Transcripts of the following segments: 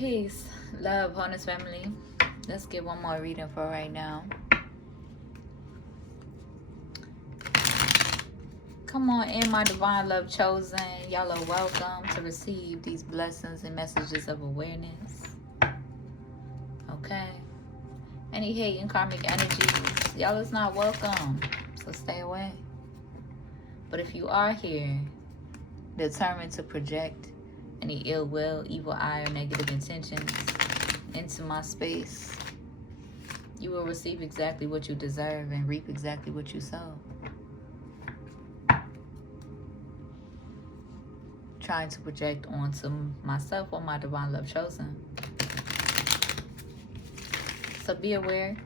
Peace, love, wholeness, family. Let's get one more reading for right now. Come on in, my divine love chosen. Y'all are welcome to receive these blessings and messages of awareness. Okay. Any hate and karmic energies, y'all is not welcome. So stay away. But if you are here, determined to project any ill will, evil eye, or negative intentions into my space, you will receive exactly what you deserve and reap exactly what you sow. Trying to project onto myself or my divine love chosen. So be aware,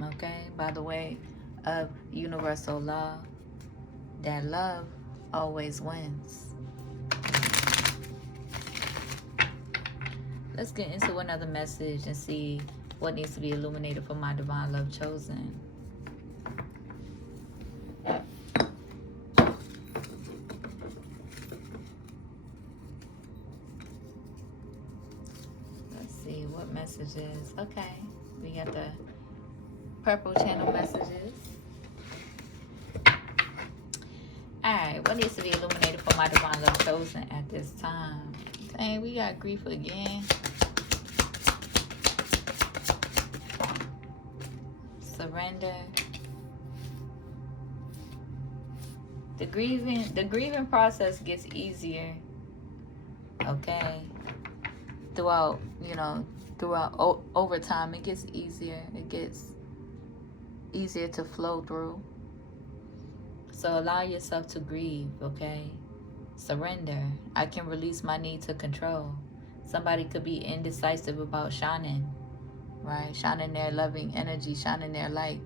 okay, by the way of universal law, that love always wins. Let's get into another message and see what needs to be illuminated for my divine love chosen. Let's see what messages. Okay, we got the purple channel messages. Alright, what needs to be illuminated for my divine love chosen at this time? Dang, we got grief again. Surrender. The grieving process gets easier, okay, throughout over time. It gets easier. It gets easier to flow through. So allow yourself to grieve, okay? Surrender. I can release my need to control. Somebody could be indecisive about shining, right? Shining their loving energy, shining their light,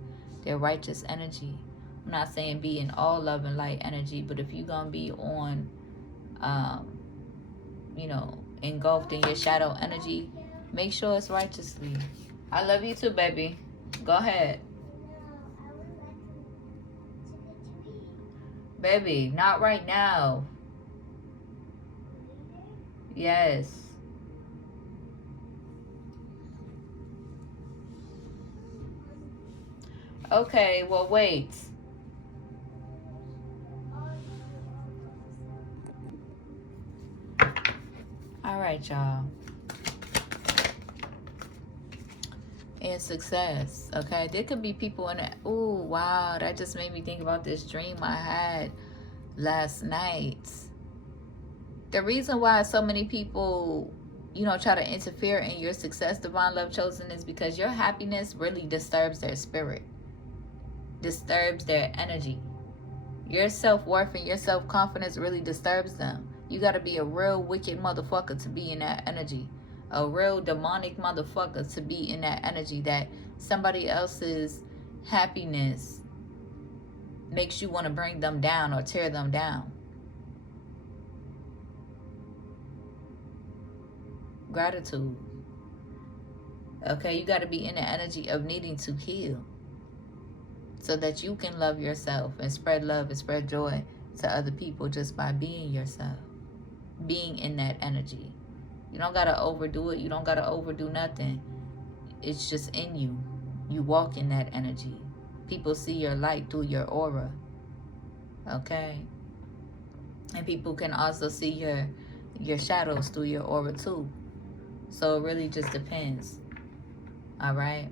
their righteous energy. I'm not saying be in all love and light energy, but if you're going to be on, engulfed in your shadow energy, make sure it's righteously. I love you too, baby. Go ahead. Baby, not right now. Yes. Okay, well, wait. All right, y'all. And success, okay? There could be people in it. Oh, wow, that just made me think about this dream I had last night. The reason why so many people, try to interfere in your success, divine love chosen, is because your happiness really disturbs their spirit, disturbs their energy. Your self-worth and your self-confidence really disturbs them. You got to be a real wicked motherfucker to be in that energy. A real demonic motherfucker to be in that energy, that somebody else's happiness makes you want to bring them down or tear them down. Gratitude. Okay, you got to be in the energy of needing to heal so that you can love yourself and spread love and spread joy to other people just by being yourself, being in that energy. You don't got to overdo it. You don't got to overdo nothing. It's just in you. You walk in that energy. People see your light through your aura. Okay? And people can also see your shadows through your aura too. So it really just depends. All right?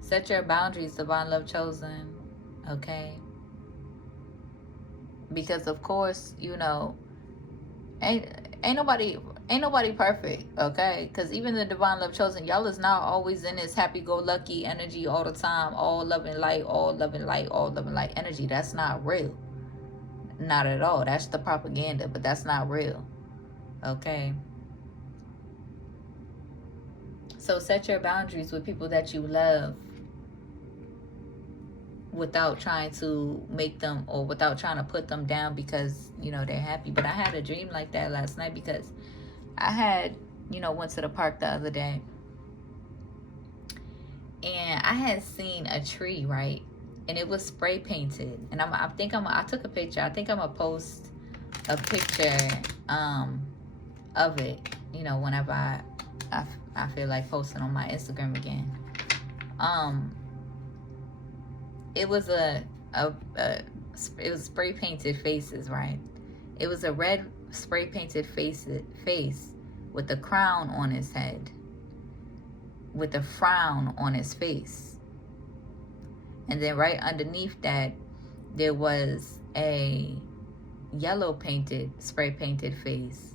Set your boundaries, divine love chosen. Okay? Because of course, ain't nobody perfect, okay? Because even the divine love chosen, y'all is not always in this happy-go-lucky energy all the time, all love and light, all love and light, all love and light energy. That's not real. Not at all. That's the propaganda, but that's not real, okay? So set your boundaries with people that you love, without trying to make them, or without trying to put them down because they're happy. But I had a dream like that last night because I had went to the park the other day, and I had seen a tree, right? And it was spray painted, and I took a picture. I think I'm gonna post a picture of it, you know, whenever I feel like posting on my Instagram again. It was it was spray painted faces, right? It was a red spray painted face with a crown on his head, with a frown on his face. And then right underneath that, there was a yellow painted, spray painted face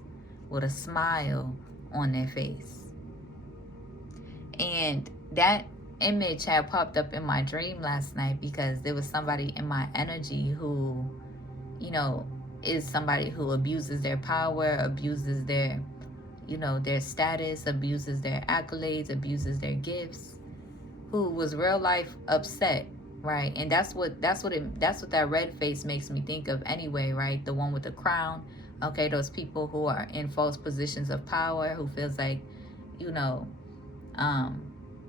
with a smile on their face. And that image had popped up in my dream last night because there was somebody in my energy who, you know, is somebody who abuses their power, abuses their, you know, their status, abuses their accolades, abuses their gifts, who was real life upset, right? And that's what that red face makes me think of anyway, right? The one with the crown. Okay, those people who are in false positions of power, who feels like, you know,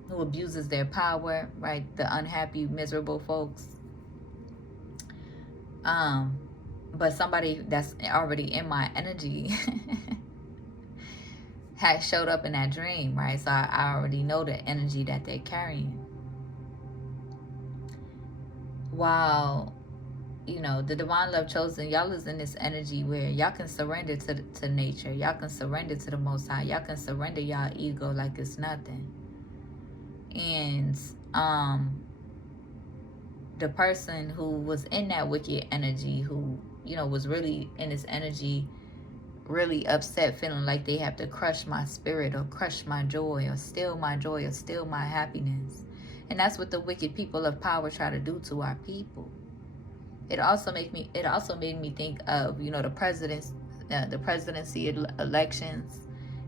who abuses their power, right? The unhappy, miserable folks. But somebody that's already in my energy had showed up in that dream, right? So I already know the energy that they're carrying. While, you know, the divine love chosen, y'all is in this energy where y'all can surrender to nature. Y'all can surrender to the Most High. Y'all can surrender y'all ego like it's nothing. And the person who was in that wicked energy, who, you know, was really in this energy, really upset, feeling like they have to crush my spirit or crush my joy or steal my joy or steal my happiness. And that's what the wicked people of power try to do to our people. It also made me think of, you know, the presidency elections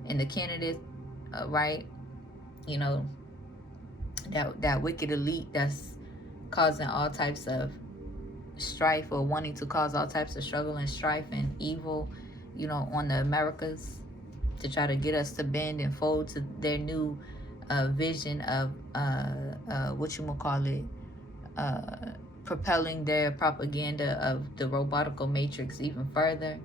and the candidates, right? You know, that wicked elite that's causing all types of strife or wanting to cause all types of struggle and strife and evil, you know, on the Americas, to try to get us to bend and fold to their new vision of propelling their propaganda of the robotical matrix even further,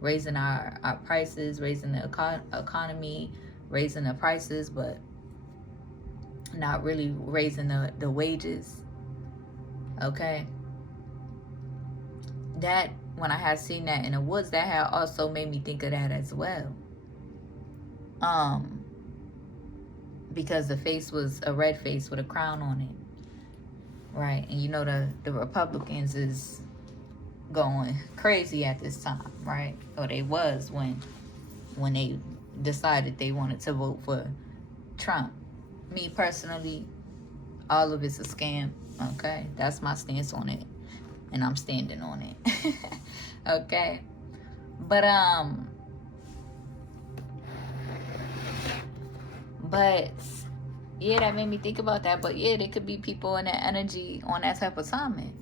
raising our prices, raising the economy, raising the prices, but not really raising the wages. Okay, that, when I had seen that in the woods, that had also made me think of that as well. Because the face was a red face with a crown on it, right? And you know the Republicans is going crazy at this time, right? Or they was when they decided they wanted to vote for Trump. Me personally, all of it's a scam. Okay, that's my stance on it, and I'm standing on it. Okay, but yeah, that made me think about that. But yeah, there could be people in that energy on that type of timing,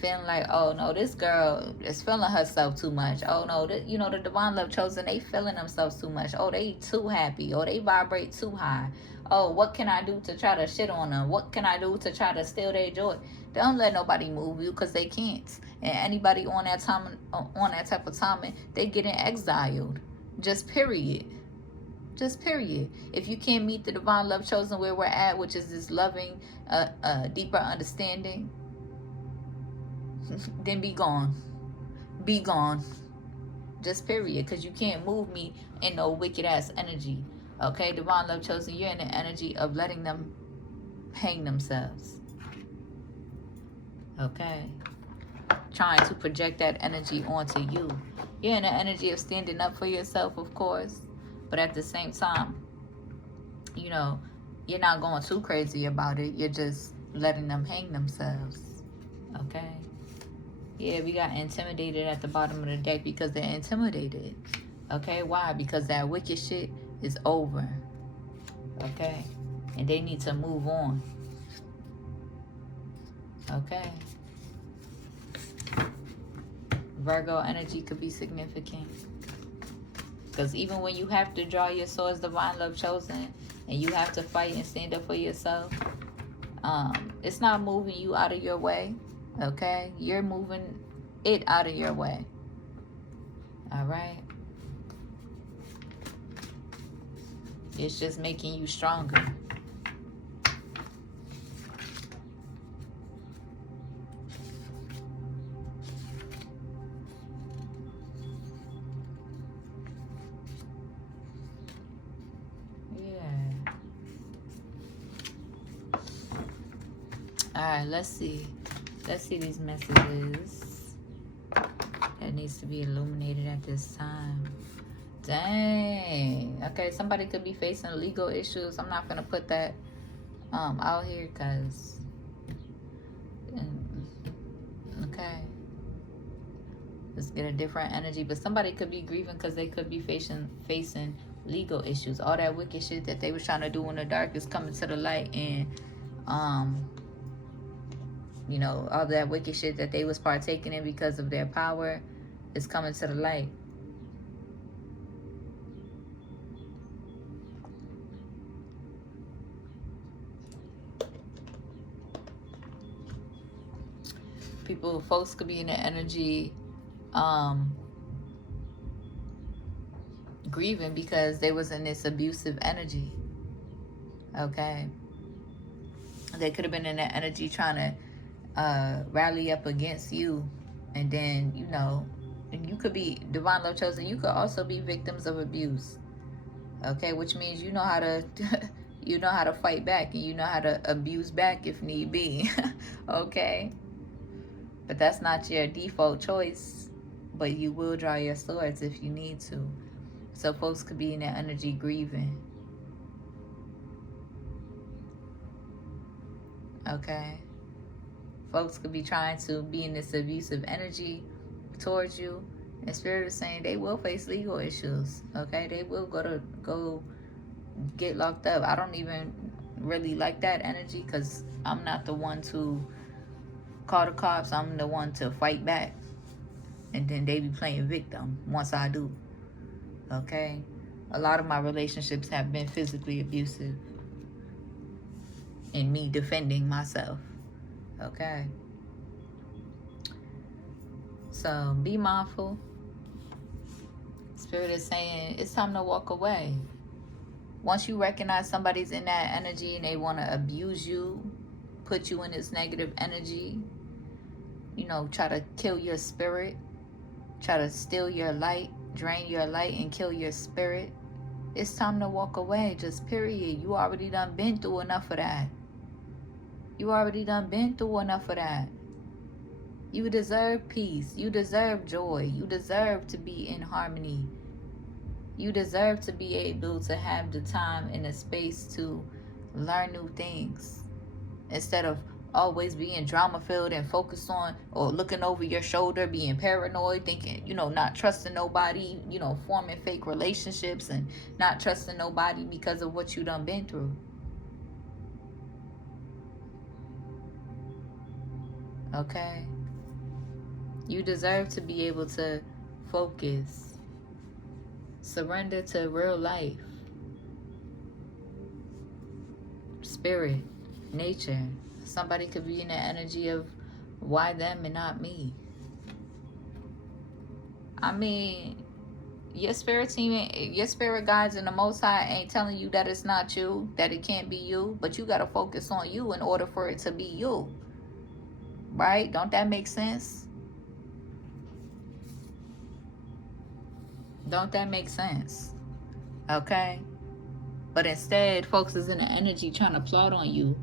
feeling like, oh no, this girl is feeling herself too much. Oh no, you know, the divine love chosen, they feeling themselves too much. Oh, they too happy. Oh, they vibrate too high. Oh, what can I do to try to shit on them? What can I do to try to steal their joy? Don't let nobody move you, because they can't. And anybody on that type of timing, they getting exiled. Just period. Just period. If you can't meet the divine love chosen where we're at, which is this loving, deeper understanding, then be gone. Be gone. Just period. Because you can't move me in no wicked ass energy. Okay, divine love chosen, you're in the energy of letting them hang themselves. Okay, trying to project that energy onto you. You're in the energy of standing up for yourself, of course, but at the same time, you know, you're not going too crazy about it. You're just letting them hang themselves. Okay, yeah, we got intimidated at the bottom of the deck because they're intimidated. Okay, why? Because that wicked shit is over. Okay, and they need to move on. Okay, Virgo energy could be significant, because even when you have to draw your swords, divine love chosen, and you have to fight and stand up for yourself, it's not moving you out of your way. Okay, you're moving it out of your way. All right, It's just making you stronger. Yeah. All right, let's see. Let's see these messages that needs to be illuminated at this time. Dang. Okay, somebody could be facing legal issues. I'm not gonna put that out here because okay, let's get a different energy. But somebody could be grieving because they could be facing legal issues. All that wicked shit that they was trying to do in the dark is coming to the light, and you know, all that wicked shit that they was partaking in because of their power is coming to the light. Folks could be in the energy grieving because they was in this abusive energy. Okay, they could have been in that energy trying to rally up against you, and then, you know, and you could be divine love chosen. You could also be victims of abuse. Okay, which means you know how to you know how to fight back, and you know how to abuse back if need be. Okay, but that's not your default choice, but you will draw your swords if you need to. So folks could be in that energy grieving. Okay, folks could be trying to be in this abusive energy towards you, and Spirit is saying they will face legal issues. Okay, they will go get locked up. I don't even really like that energy because I'm not the one to call the cops. I'm the one to fight back, and then they be playing victim once I do. Okay, a lot of my relationships have been physically abusive and me defending myself. Okay, so be mindful. Spirit is saying it's time to walk away. Once you recognize somebody's in that energy and they want to abuse you, put you in this negative energy, you know, try to kill your spirit, try to steal your light, drain your light and kill your spirit, it's time to walk away. Just period. You already done been through enough of that. You already done been through enough of that. You deserve peace. You deserve joy. You deserve to be in harmony. You deserve to be able to have the time and the space to learn new things instead of always being drama filled and focused on or looking over your shoulder, being paranoid, thinking, you know, not trusting nobody, you know, forming fake relationships and not trusting nobody because of what you done been through. Okay? You deserve to be able to focus, surrender to real life, spirit, nature. Somebody could be in the energy of why them and not me. I mean, your spirit team, your spirit guides and the Most High ain't telling you that it's not you, that it can't be you, but you got to focus on you in order for it to be you. Right? Don't that make sense? Don't that make sense? Okay? But instead, folks is in the energy trying to plot on you.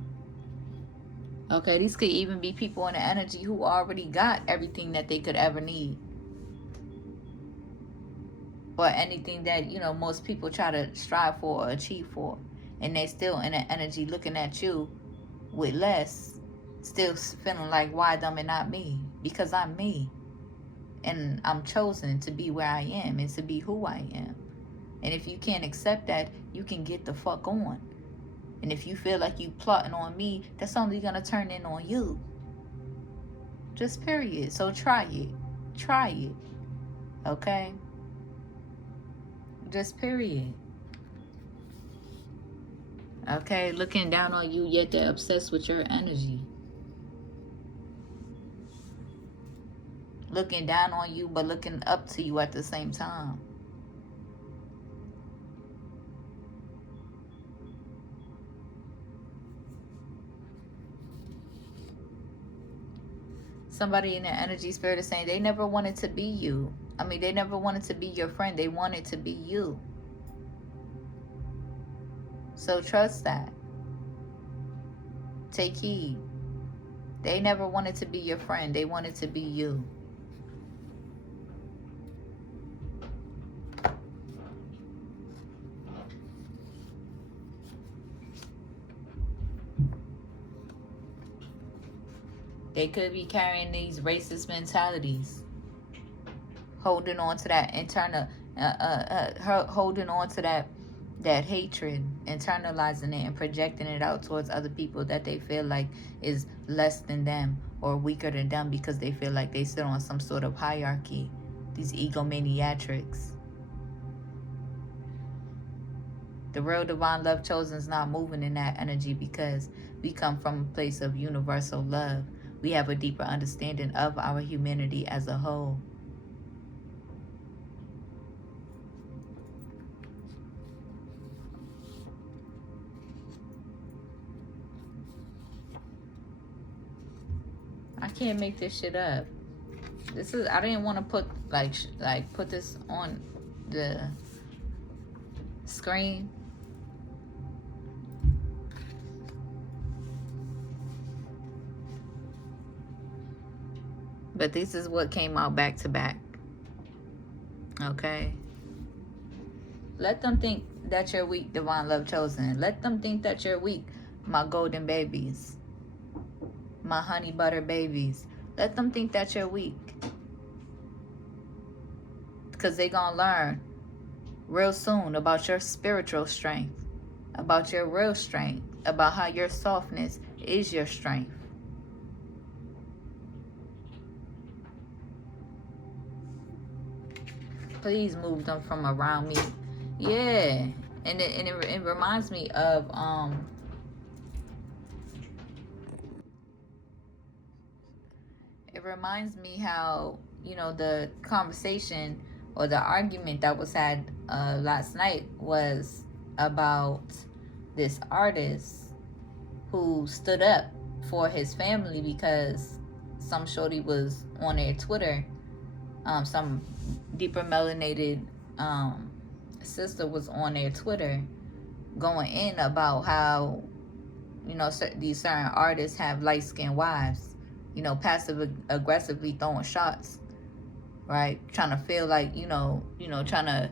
Okay, these could even be people in the energy who already got everything that they could ever need. Or anything that, you know, most people try to strive for or achieve for. And they still in the energy looking at you with less, still feeling like, why them and not me? Because I'm me. And I'm chosen to be where I am and to be who I am. And if you can't accept that, you can get the fuck on. And if you feel like you plotting on me, that's only going to turn in on you. Just period. So try it. Try it. Okay? Just period. Okay? Looking down on you, yet they're obsessed with your energy. Looking down on you, but looking up to you at the same time. Somebody in the energy spirit is saying they never wanted to be you. I mean, they never wanted to be your friend. They wanted to be you. So trust that. Take heed. They never wanted to be your friend. They wanted to be you. They could be carrying these racist mentalities, holding on to that internal, holding on to that hatred, internalizing it and projecting it out towards other people that they feel like is less than them or weaker than them because they feel like they sit on some sort of hierarchy. These egomaniacs. The real divine love chosen is not moving in that energy because we come from a place of universal love. We have a deeper understanding of our humanity as a whole. I can't make this shit up. This is, I didn't want to put put this on the screen. But this is what came out back to back. Okay. Let them think that you're weak, divine love chosen. Let them think that you're weak, my golden babies. My honey butter babies. Let them think that you're weak. Because they're going to learn real soon about your spiritual strength. About your real strength. About how your softness is your strength. Please move them from around me. Yeah. And it reminds me of it reminds me how, you know, the conversation or the argument that was had last night was about this artist who stood up for his family because some shorty was on their Twitter, some deeper melanated sister was on their Twitter going in about how, you know, these certain artists have light-skinned wives, you know, passive aggressively throwing shots, right? Trying to feel like, you know, trying to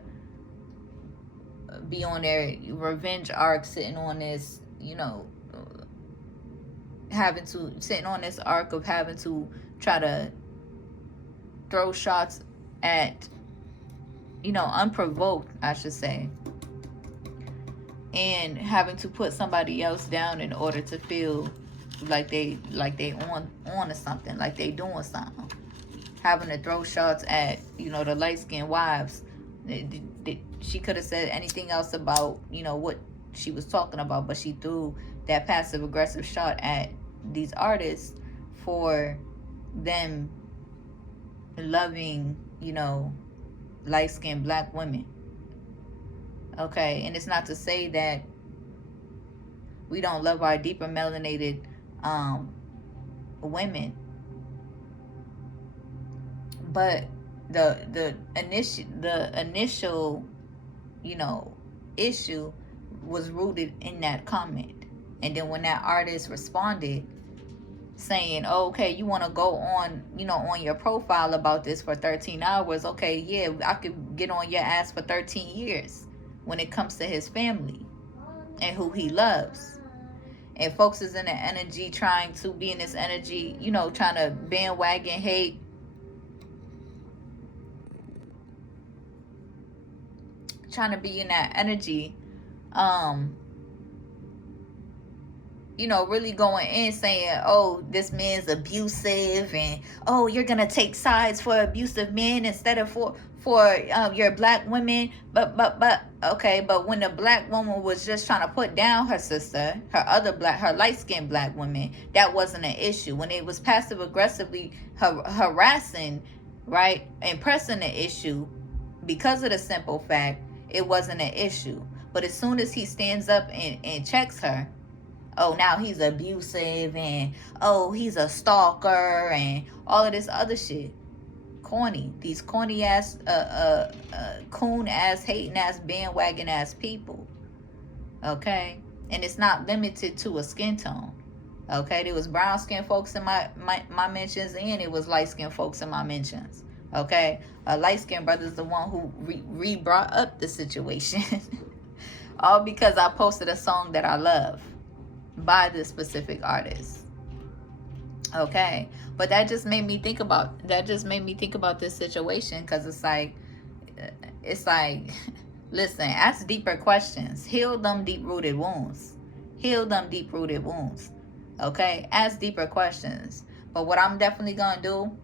be on their revenge arc, sitting on this, you know, sitting on this arc of having to try to throw shots at, you know, unprovoked, I should say, and having to put somebody else down in order to feel like they on to something, like they doing something. Having to throw shots at, you know, the light-skinned wives. She could have said anything else about, you know, what she was talking about, but she threw that passive-aggressive shot at these artists for them loving, you know, light-skinned black women. Okay, and it's not to say that we don't love our deeper melanated women, but the initial, you know, issue was rooted in that comment. And then when that artist responded saying, oh, okay, you want to go on, you know, on your profile about this for 13 hours. Okay, yeah, I could get on your ass for 13 years when it comes to his family and who he loves. And folks is in the energy trying to be in this energy, you know, trying to bandwagon hate. Trying to be in that energy, you know, really going in saying, oh, this man's abusive, and oh, you're gonna take sides for abusive men instead of for your black women. But okay, but when the black woman was just trying to put down her sister, her light-skinned black woman, that wasn't an issue. When it was passive aggressively harassing, right, and pressing the issue, because of the simple fact it wasn't an issue. But as soon as he stands up and checks her, Oh, now he's abusive, and oh, he's a stalker, and all of this other shit. Corny. These corny ass, coon ass, hating ass, bandwagon ass people. Okay? And it's not limited to a skin tone. Okay? There was brown skinned folks in my mentions, and it was light skinned folks in my mentions. Okay? A light skinned brother is the one who brought up the situation. All because I posted a song that I love by this specific artist. Okay, but that just made me think about this situation, because it's like listen, ask deeper questions, heal them deep rooted wounds, okay, ask deeper questions. But what I'm definitely gonna do,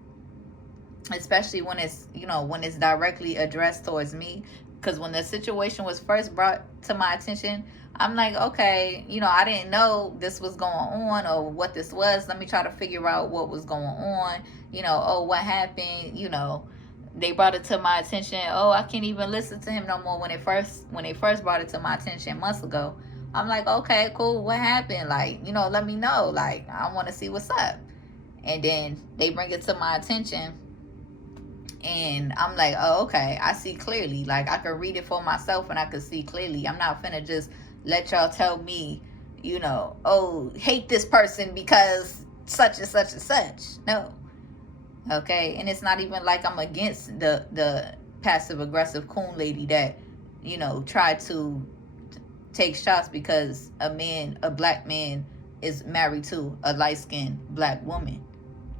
especially when it's when it's directly addressed towards me, because when the situation was first brought to my attention, I'm like, okay, I didn't know this was going on or what this was. Let me try to figure out what was going on. Oh, what happened? They brought it to my attention. Oh, I can't even listen to him no more. When they first brought it to my attention months ago, I'm like, okay, cool. What happened? Like, let me know. Like, I want to see what's up. And then they bring it to my attention, and I'm like, oh, okay, I see clearly. Like, I could read it for myself and I could see clearly. I'm not finna just let y'all tell me, oh, hate this person because such and such and such. No. Okay? And it's not even like I'm against the passive aggressive coon lady that, tried to take shots because a black man is married to a light-skinned black woman.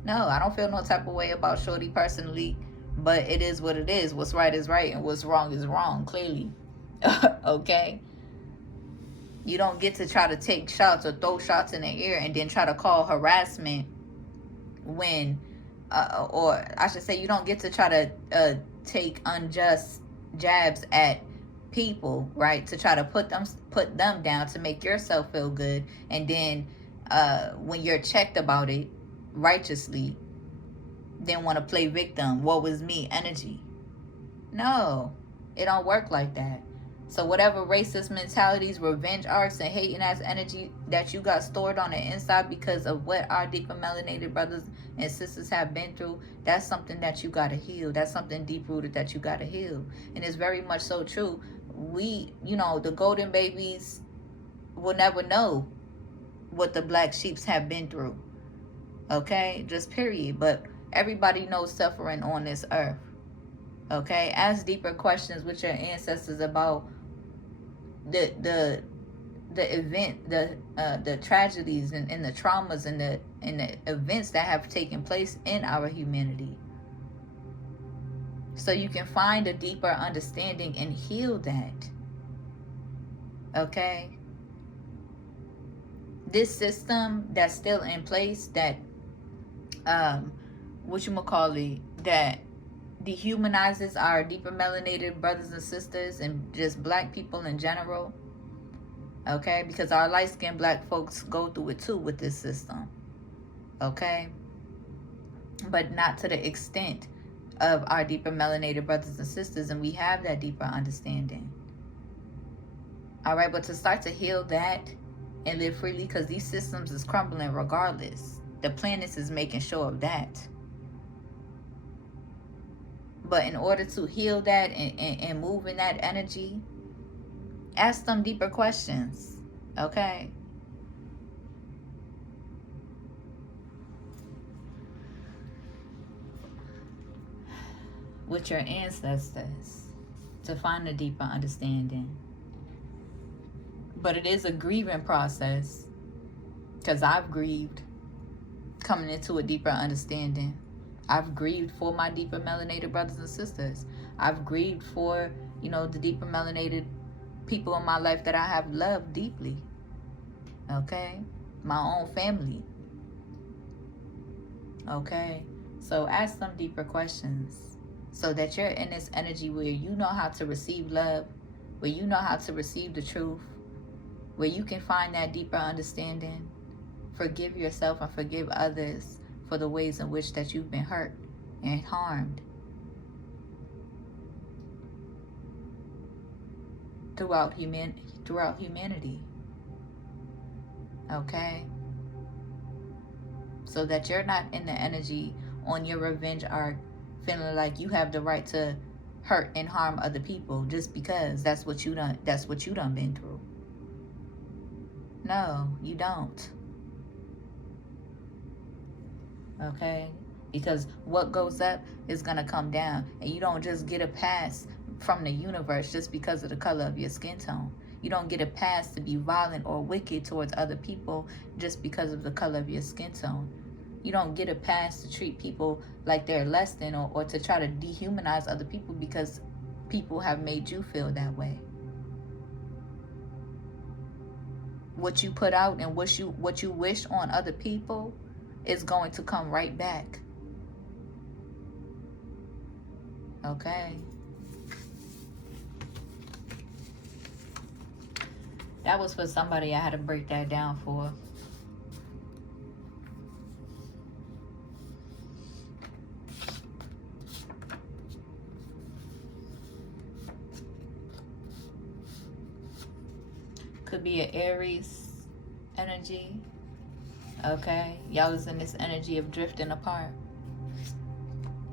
No, I don't feel no type of way about Shorty personally. But it is what it is. What's right is right, and what's wrong is wrong, clearly. Okay? You don't get to try to take shots or throw shots in the air and then try to call harassment when, or I should say, you don't get to try to take unjust jabs at people, right? To try to put them down to make yourself feel good. And then when you're checked about it righteously, then want to play victim, woe is me energy. No, it don't work like that. So whatever racist mentalities, revenge arcs, and hating ass energy that you got stored on the inside because of what our deeper melanated brothers and sisters have been through, that's something that you gotta heal. That's something deep rooted that you gotta heal. And it's very much so true. We, the golden babies will never know what the black sheeps have been through. Okay? Just period. But everybody knows suffering on this earth. Okay? Ask deeper questions with your ancestors about the event, the tragedies and the traumas and the events that have taken place in our humanity. So you can find a deeper understanding and heal that. Okay? This system that's still in place, that that dehumanizes our deeper melanated brothers and sisters and just black people in general. Okay? Because our light-skinned black folks go through it too with this system. Okay? But not to the extent of our deeper melanated brothers and sisters, and we have that deeper understanding. All right? But to start to heal that and live freely, because these systems is crumbling regardless. The planets is making sure of that. But in order to heal that and move in that energy, ask them deeper questions. Okay? With your ancestors to find a deeper understanding. But it is a grieving process, because I've grieved coming into a deeper understanding. I've grieved for my deeper melanated brothers and sisters. I've grieved for, the deeper melanated people in my life that I have loved deeply. Okay? My own family. Okay? So ask them deeper questions so that you're in this energy where you know how to receive love, where you know how to receive the truth, where you can find that deeper understanding. Forgive yourself and forgive others for the ways in which that you've been hurt and harmed throughout humanity. Okay? So that you're not in the energy on your revenge arc feeling like you have the right to hurt and harm other people just because that's what you done been through. No, you don't. Okay? Because what goes up is gonna come down, and you don't just get a pass from the universe just because of the color of your skin tone. You don't get a pass to be violent or wicked towards other people just because of the color of your skin tone. You don't get a pass to treat people like they're less than, or to try to dehumanize other people because people have made you feel that way. What you put out and what you wish on other people is going to come right back. Okay? That was for somebody I had to break that down for. Could be an Aries energy. Okay? Y'all is in this energy of drifting apart.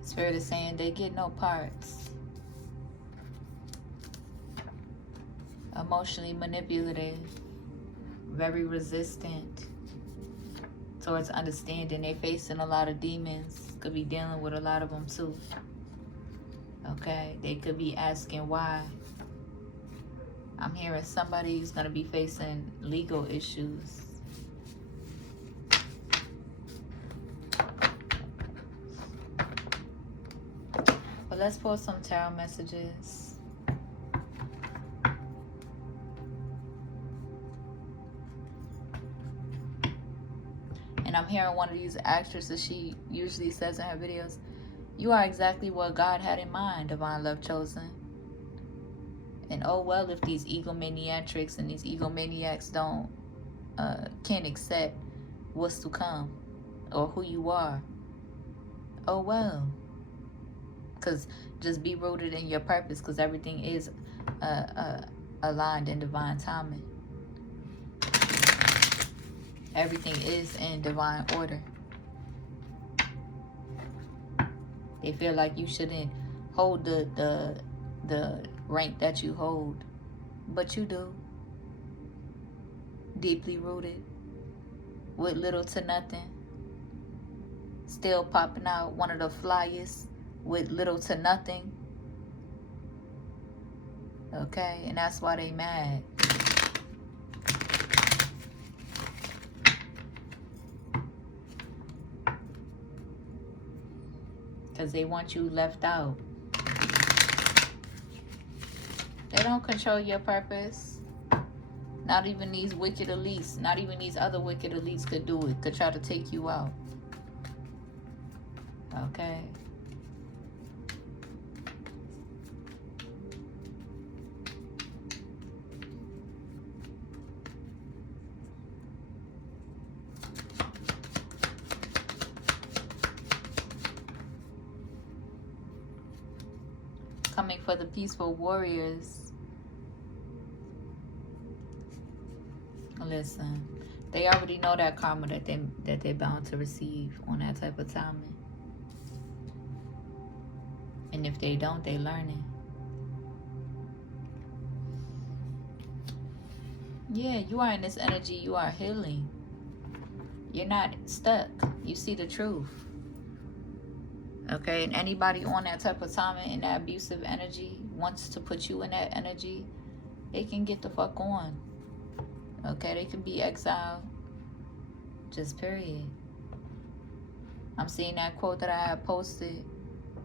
Spirit is saying they get no parts. Emotionally manipulative. Very resistant towards understanding. They facing a lot of demons. Could be dealing with a lot of them too. Okay? They could be asking why. I'm hearing somebody who's going to be facing legal issues. But let's pull some tarot messages. And I'm hearing one of these actresses, she usually says in her videos, "You are exactly what God had in mind, Divine Love Chosen." And oh well if these egomaniacs and these egomaniacs can't accept what's to come or who you are. Oh well. Because just be rooted in your purpose, because everything is aligned in divine timing. Everything is in divine order. They feel like you shouldn't hold the rank that you hold, but you do. Deeply rooted, with little to nothing, still popping out one of the flyest with little to nothing. Okay, and that's why they mad. Because they want you left out. They don't control your purpose. Not even these wicked elites, not even these other wicked elites could do it, could try to take you out. Okay? Coming for the peaceful warriors. Listen, they already know that karma that they're bound to receive on that type of timing. And if they don't, they learn it. Yeah, you are in this energy. You are healing. You're not stuck. You see the truth. Okay, and anybody on that type of timing in that abusive energy wants to put you in that energy, they can get the fuck on. Okay, they can be exiled. Just period. I'm seeing that quote that I had posted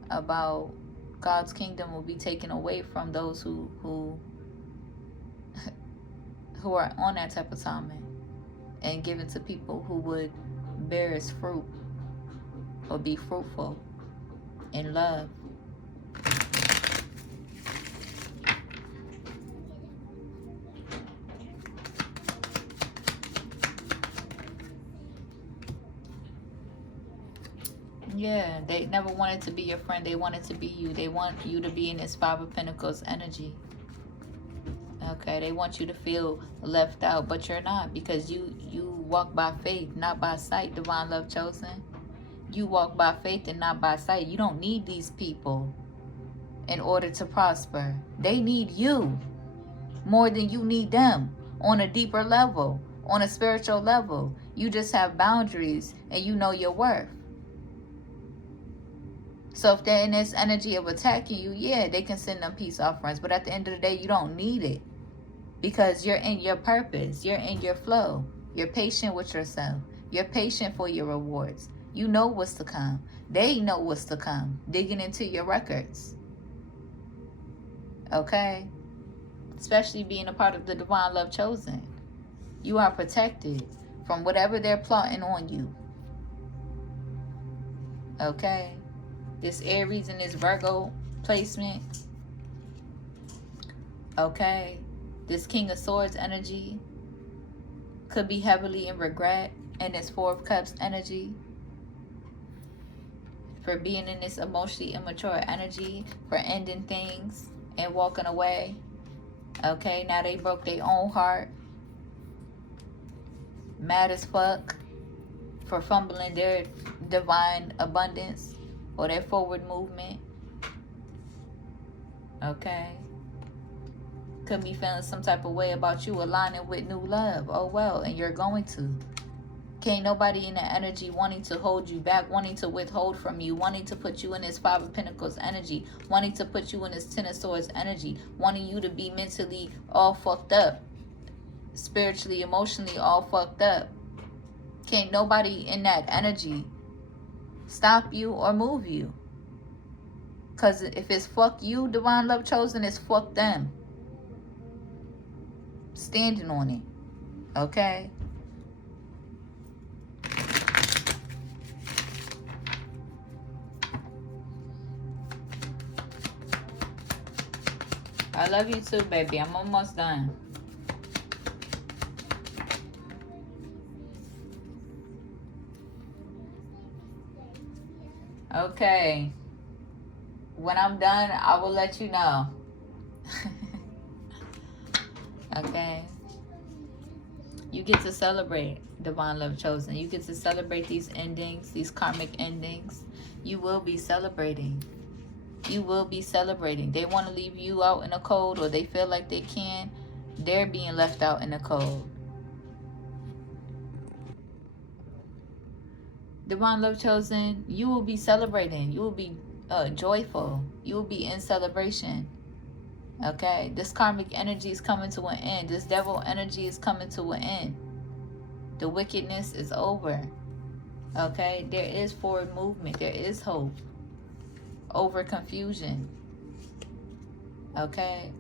about God's kingdom will be taken away from those who are on that type of timing, and given to people who would bear its fruit or be fruitful in love. Yeah, they never wanted to be your friend. They wanted to be you. They want you to be in this Five of Pentacles energy. Okay, they want you to feel left out, but you're not, because you walk by faith, not by sight, divine love chosen. You walk by faith and not by sight. You don't need these people in order to prosper. They need you more than you need them on a deeper level, on a spiritual level. You just have boundaries and you know your worth. So if they're in this energy of attacking you, yeah, they can send them peace offerings. But at the end of the day, you don't need it because you're in your purpose. You're in your flow. You're patient with yourself. You're patient for your rewards. You know what's to come. They know what's to come. Digging into your records. Okay? Especially being a part of the divine love chosen. You are protected from whatever they're plotting on you. Okay? This Aries and this Virgo placement. Okay? This King of Swords energy could be heavily in regret. And this Four of Cups energy. For being in this emotionally immature energy. For ending things and walking away. Okay? Now they broke their own heart. Mad as fuck. For fumbling their divine abundance. Or their forward movement. Okay? Could be feeling some type of way about you aligning with new love. Oh well, and you're going to. Can't nobody in the energy wanting to hold you back, wanting to withhold from you, wanting to put you in this Five of Pentacles energy, wanting to put you in this Ten of Swords energy, wanting you to be mentally all fucked up, spiritually, emotionally all fucked up. Can't nobody in that energy stop you or move you. Because if it's fuck you, divine love chosen, it's fuck them. Standing on it. Okay? I love you too, baby. I'm almost done. Okay. When I'm done, I will let you know. Okay. You get to celebrate divine love chosen. You get to celebrate these endings, these karmic endings. You will be celebrating. You will be celebrating. They want to leave you out in the cold, or they feel like they can. They're being left out in the cold. Divine love chosen, you will be celebrating. You will be joyful. You will be in celebration. Okay? This karmic energy is coming to an end. This devil energy is coming to an end. The wickedness is over. Okay? There is forward movement. There is hope. Over confusion. Okay?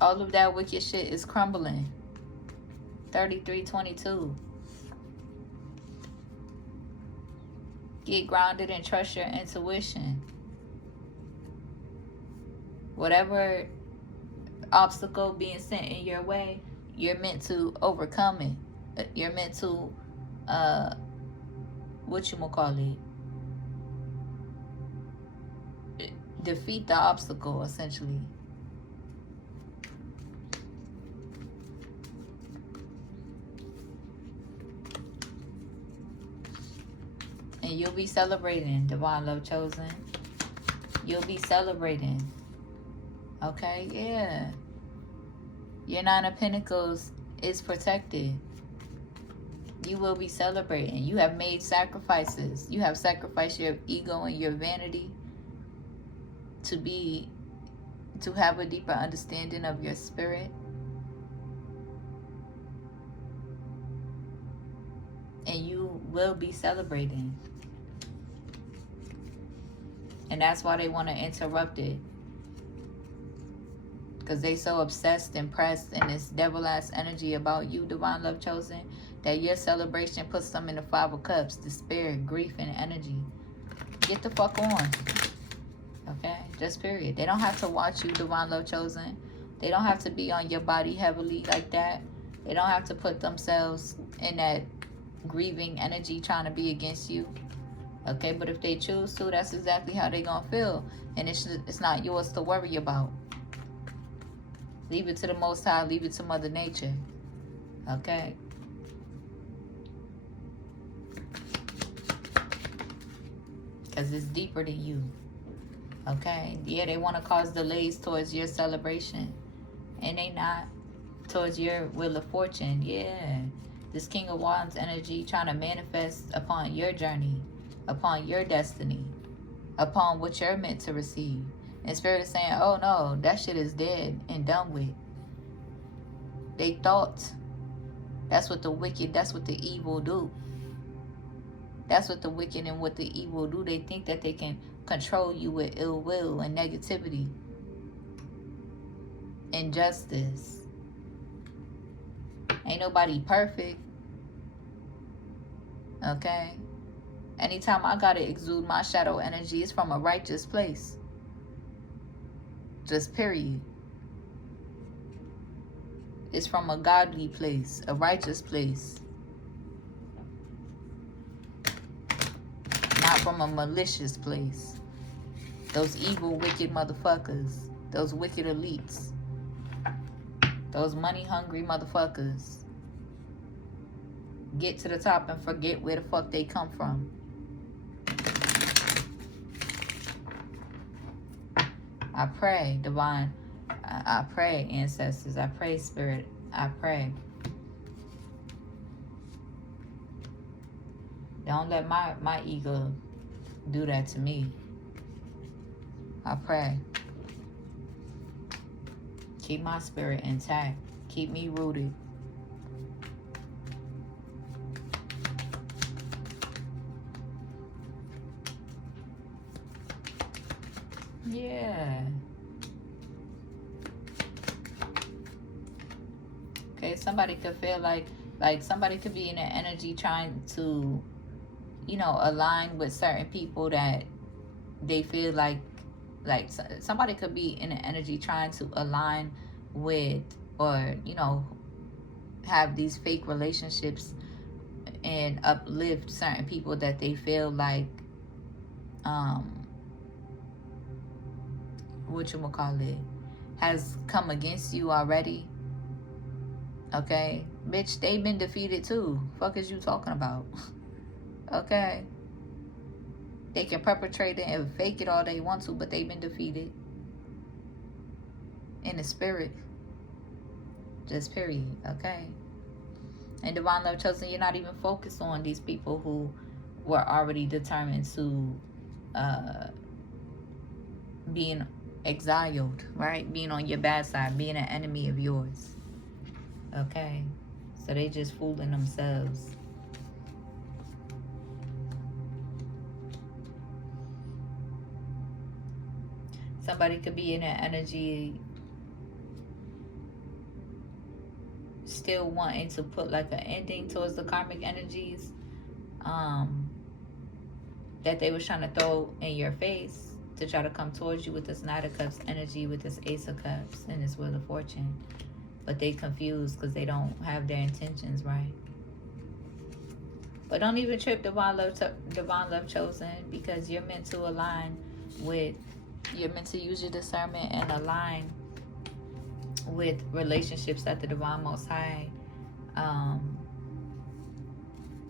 All of that wicked shit is crumbling. 3322. Get grounded and trust your intuition. Whatever obstacle being sent in your way, you're meant to overcome it. You're meant to defeat the obstacle, essentially. And you'll be celebrating, divine love chosen. You'll be celebrating. Okay, yeah. Your Nine of Pentacles is protected. You will be celebrating. You have made sacrifices. You have sacrificed your ego and your vanity to have a deeper understanding of your spirit. And you will be celebrating. And that's why they want to interrupt it. Because they so obsessed and pressed in this devil-ass energy about you, divine love chosen, that your celebration puts them in the Five of Cups, despair, grief, and energy. Get the fuck on. Okay? Just period. They don't have to watch you, divine love chosen. They don't have to be on your body heavily like that. They don't have to put themselves in that grieving energy trying to be against you. Okay? But if they choose to, that's exactly how they're going to feel. And it's not yours to worry about. Leave it to the Most High. Leave it to Mother Nature. Okay? Because it's deeper than you. Okay? Yeah, they want to cause delays towards your celebration. And they not. Towards your wheel of fortune. Yeah. This King of Wands energy trying to manifest upon your journey. Upon your destiny. Upon what you're meant to receive. And Spirit is saying, oh no, that shit is dead and done with. They thought. That's what the wicked, that's what the evil do. That's what the wicked and what the evil do. They think that they can control you with ill will and negativity. Injustice. Ain't nobody perfect. Okay? Anytime I gotta exude my shadow energy, it's from a righteous place. Just period. It's from a godly place, a righteous place. Not from a malicious place. Those evil, wicked motherfuckers. Those wicked elites. Those money-hungry motherfuckers. Get to the top and forget where the fuck they come from. I pray, divine. I pray, ancestors. I pray, spirit. I pray. Don't let my ego do that to me. I pray. Keep my spirit intact. Keep me rooted. Yeah. Okay, somebody could feel like somebody could be in an energy trying to, you know, align with certain people that they feel like somebody could be in an energy trying to align with, or, you know, have these fake relationships and uplift certain people that they feel like, whatchamacallit, has come against you already. Okay? Bitch, they've been defeated too. Fuck is you talking about? Okay? They can perpetrate it and fake it all they want to, but they've been defeated. In the spirit. Just period. Okay? And Divine Love Chosen, you're not even focused on these people who were already determined to being exiled, right? Being on your bad side, being an enemy of yours. Okay? So they just fooling themselves. Somebody could be in an energy still wanting to put like an ending towards the karmic energies that they was trying to throw in your face to try to come towards you with this Knight of Cups energy, with this Ace of Cups and this Wheel of Fortune. But they confused because they don't have their intentions right. But don't even trip, Divine Love Chosen, because you're meant to align with, you're meant to use your discernment and align with relationships that the Divine Most High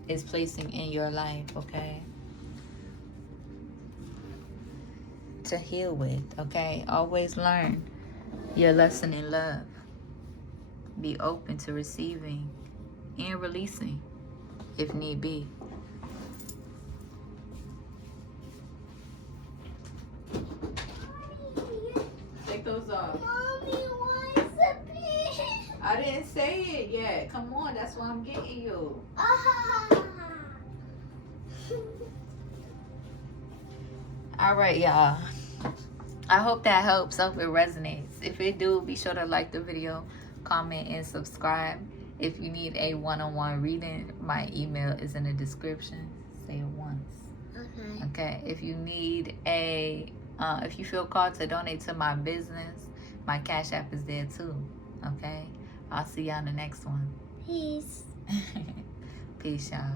is placing in your life, okay? To heal with, okay? Always learn your lesson in love. Be open to receiving and releasing if need be. Take those off. Mommy, why is it pink? I didn't say it yet. Come on, that's why I'm getting you. All right, y'all. I hope that helps. I hope it resonates. If it do, be sure to like the video, comment, and subscribe. If you need a one-on-one reading, my email is in the description. Say it once. Okay. Okay. If you need a, if you feel called to donate to my business, my Cash App is there too. Okay. I'll see y'all in the next one. Peace. Peace, y'all.